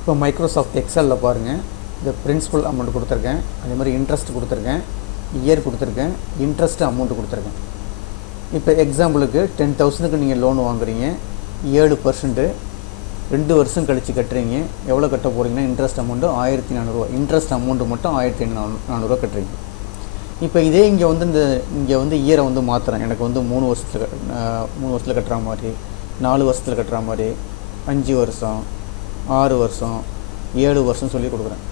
இப்போ மைக்ரோசாஃப்ட் எக்ஸலில் பாருங்கள், இந்த பிரின்சிபல் அமௌண்ட் கொடுத்துருக்கேன், அதே மாதிரி இன்ட்ரெஸ்ட் கொடுத்துருக்கேன், இயர் கொடுத்துருக்கேன், இன்ட்ரெஸ்ட் அமௌண்ட்டு கொடுத்துருக்கேன். இப்போ எக்ஸாம்பிளுக்கு 10,000க்கு நீங்கள் லோன் வாங்குறீங்க, 7%, 2 வருஷம் கழித்து கட்டுறீங்க. எவ்வளோ கட்ட போகிறீங்கன்னா இன்ட்ரெஸ்ட் அமௌண்ட்டு 1400 இன்ட்ரெஸ்ட் அமௌண்ட்டு மட்டும் 1400 கட்டுறீங்க. இப்போ இதே இங்கே வந்து இயரை வந்து மாற்றுறேன். எனக்கு வந்து 3 வருஷத்தில் கட்டுற மாதிரி, 4 வருஷத்தில் கட்டுற மாதிரி, 5 வருஷம், 6 வருஷம், 7 வருஷம் சொல்லி கொடுக்குறேன்.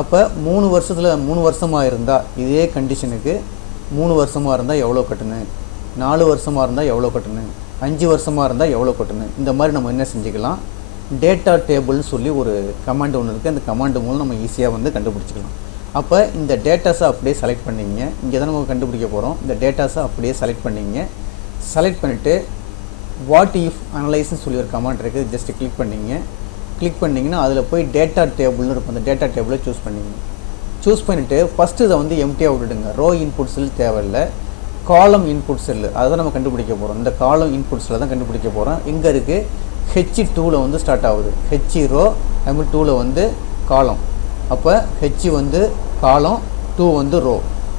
அப்போ 3 வருஷமாக இருந்தால் இதே கண்டிஷனுக்கு 3 வருஷமாக இருந்தால் எவ்வளோ கட்டணும், 4 வருஷமாக இருந்தால் எவ்வளோ கட்டணும், 5 வருஷமாக இருந்தால் எவ்வளோ கட்டணும், இந்த மாதிரி நம்ம என்ன செஞ்சுக்கலாம், டேட்டா டேபிள்னு சொல்லி ஒரு கமாண்ட் ஒன்று இருக்குது. அந்த கமாண்டு மூலம் நம்ம ஈஸியாக வந்து கண்டுபிடிச்சிக்கலாம். அப்போ இந்த டேட்டாஸை அப்படியே செலக்ட் பண்ணிங்க. இங்கே தான் நம்ம கண்டுபிடிக்க போகிறோம். இந்த டேட்டாஸை அப்படியே செலக்ட் பண்ணிங்க. செலக்ட் பண்ணிவிட்டு வாட் இஃப் அனலைஸ்ன்னு சொல்லி ஒரு கமாண்ட் இருக்குது, ஜஸ்ட் கிளிக் பண்ணிங்க. கிளிக் பண்ணிங்கன்னா அதில் போய் டேட்டா டேபிள்னு இருக்கும். அந்த டேட்டா டேபிளை சூஸ் பண்ணிங்க. சூஸ் பண்ணிவிட்டு ஃபஸ்ட்டு இதை வந்து எம்டியாக விட்டுடுங்க. ரோ இன்புட் செல் தேவையில்லை, காலம் இன்புட் செல்லு அதை தான் நம்ம கண்டுபிடிக்க போகிறோம். இந்த காலம் இன்புட்ஸில் தான் கண்டுபிடிக்க போகிறோம். எங்கே இருக்குது, H2ல் வந்து ஸ்டார்ட் ஆகுது. H ரோ, அதுமாதிரி 2ல் வந்து காலம். அப்போ H வந்து காலம், 2 வந்து ரோ.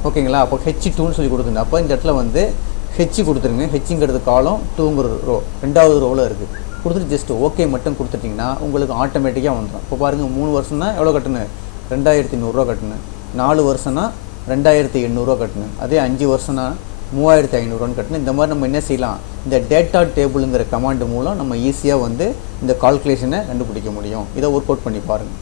ஓகேங்களா? அப்போ H2ன்னு சொல்லி கொடுத்துருங்க. அப்போ இந்த இடத்துல வந்து H கொடுத்துருங்க. Hங்கிறது காலம், 2ங்கிறது ரோ, 2வது ரோவில் இருக்குது. கொடுத்துட்டு ஜஸ்ட் ஓகே மட்டும் கொடுத்துட்டிங்கன்னா உங்களுக்கு ஆட்டோமேட்டிக்காக வந்துடும். இப்போ பாருங்கள், 3 வருஷம்னா எவ்வளோ கட்டணும், 2100 கட்டணும். 4 வருஷம்னா 2800 கட்டணும். அதே 5 வருஷம்னா 3500 கட்டணும். இந்த மாதிரி நம்ம என்ன செய்யலாம், இந்த டேட்டா டேபிளுங்கிற கமாண்டு மூலம் நம்ம ஈஸியாக வந்து இந்த கால்குலேஷனை கண்டுபிடிக்க முடியும். இதை ஒர்க் அவுட் பண்ணி பாருங்கள்.